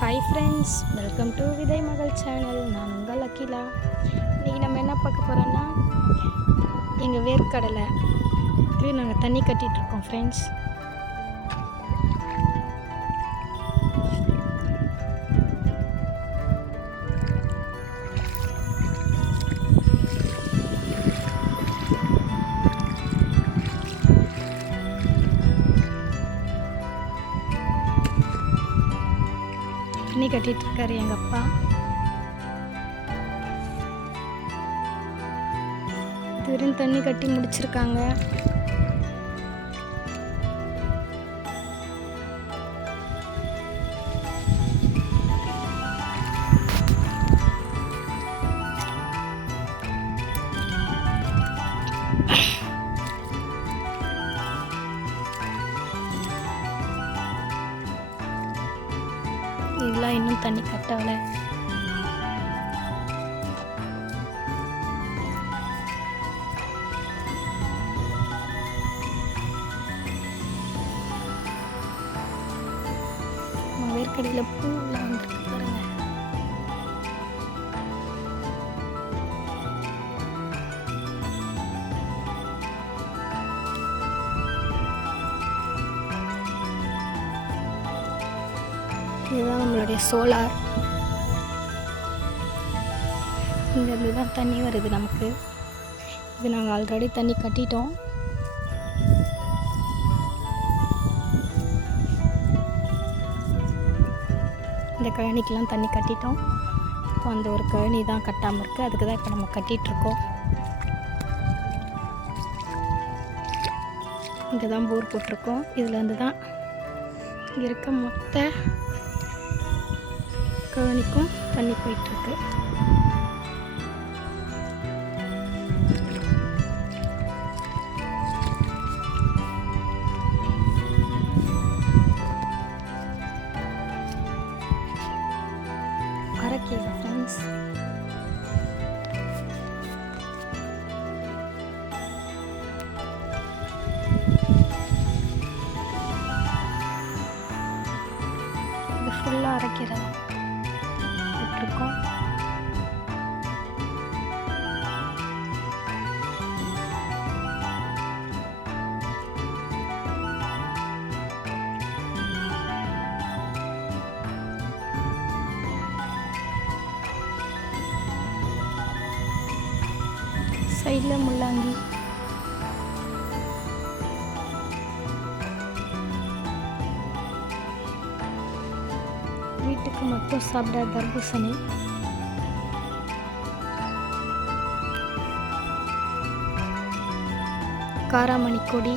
Hi friends, welcome to விதை மகள் channel. நான் உங்கள் அகிலா. இன்றைக்கி நம்ம என்ன பார்க்க போகிறோன்னா, எங்கள் வேர்க்கடலைக்கு நாங்கள் தண்ணி கட்டிகிட்ருக்கோம் ஃப்ரெண்ட்ஸ். தண்ணி கட்டிகிட்ருக்காரு எங்கள் அப்பா. இதுவரையும் தண்ணி கட்டி முடிச்சிருக்காங்க. இதெல்லாம் இன்னும் தண்ணி கட்டலை. வேர்க்கடையில் பூலாம் வந்துருக்கு பாருங்க. இதுதான் நம்மளுடைய சோலார். இங்கேருந்து தான் தண்ணி வருது நமக்கு. இது நாங்கள் ஆல்ரெடி தண்ணி கட்டிட்டோம். இந்த கழனிக்கெலாம் தண்ணி கட்டிட்டோம். இப்போ அந்த ஒரு கழனி தான் கட்டாமல் இருக்குது. அதுக்கு தான் இப்போ நம்ம கட்டிகிட்ருக்கோம். இங்கே தான் போர் போட்டிருக்கோம். இதுலேருந்து தான் இங்கே இருக்க மொத்த கழனிக்கும் தண்ணி போயிட்டுருக்கு. அரைக்கீரை ஃப்ரெண்ட்ஸ். இது ஃபுல்லாக அரைக்கீரை தான் போட்டிருக்கோம். சைடில் முள்ளாங்கி. வீட்டுக்கு மட்டும் சாப்பிட தர்பூசணி. காராமணி கொடி.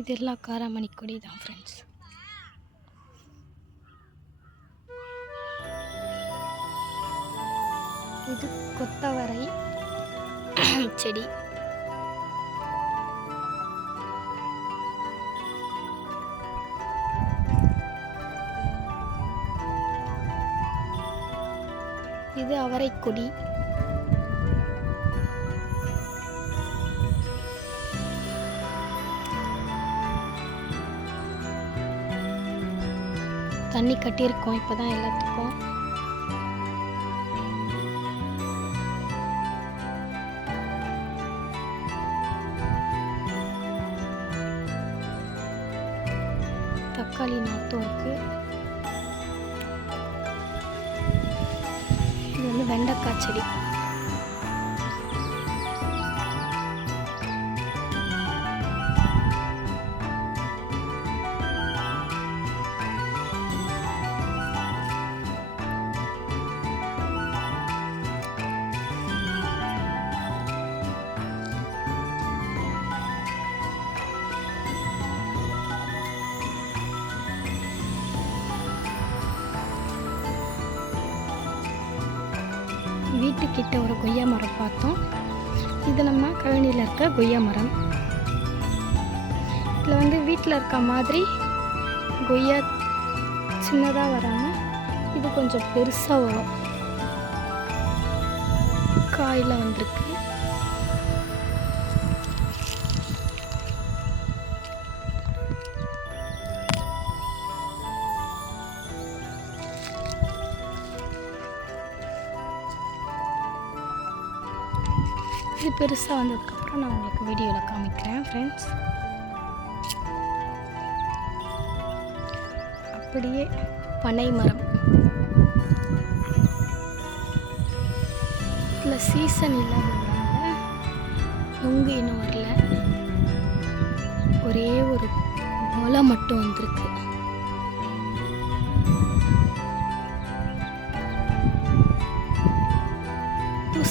இதெல்லாம் காராமணி கொடி தான் ஃப்ரெண்ட்ஸ். இது கொத்தவரை செடி. இது அவரைக்கொடி. தண்ணி கட்டியிருக்கோம் இப்போ தான் எல்லாத்துக்கும். தக்காளி நாற்றும் இருக்குது. இது வந்து வெண்டைக்காய் செடி. வீட்டுக்கிட்ட ஒரு கொய்யா மரம் பார்த்தோம். இது நம்ம கழனியில் இருக்க கொய்யா மரம். இதில் வந்து வீட்டில் இருக்க மாதிரி கொய்யா சின்னதாக வராமல் இது கொஞ்சம் பெருசாக வரும். காயில் வந்திருக்கு. இது பெருசாக வந்ததுக்கப்புறம் நான் உங்களுக்கு வீடியோவில் காமிக்கிறேன் ஃப்ரெண்ட்ஸ். அப்படியே பனை மரம், இதில் சீசன் இல்லாததுனால நுங்கு இன்னும் வரல. ஒரே ஒரு முளை மட்டும் வந்திருக்கு.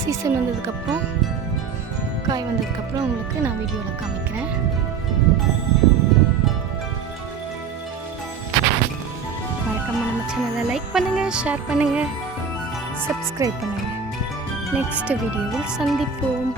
சீசன் வந்ததுக்கப்புறம், காய் வந்ததுக்கப்புறம் உங்களுக்கு நான் வீடியோவில் காமிக்கிறேன். மறக்காமல் நம்ம சேனலை லைக் பண்ணுங்கள், ஷேர் பண்ணுங்கள், சப்ஸ்கிரைப் பண்ணுங்கள். நெக்ஸ்ட் வீடியோவில் சந்திப்போம்.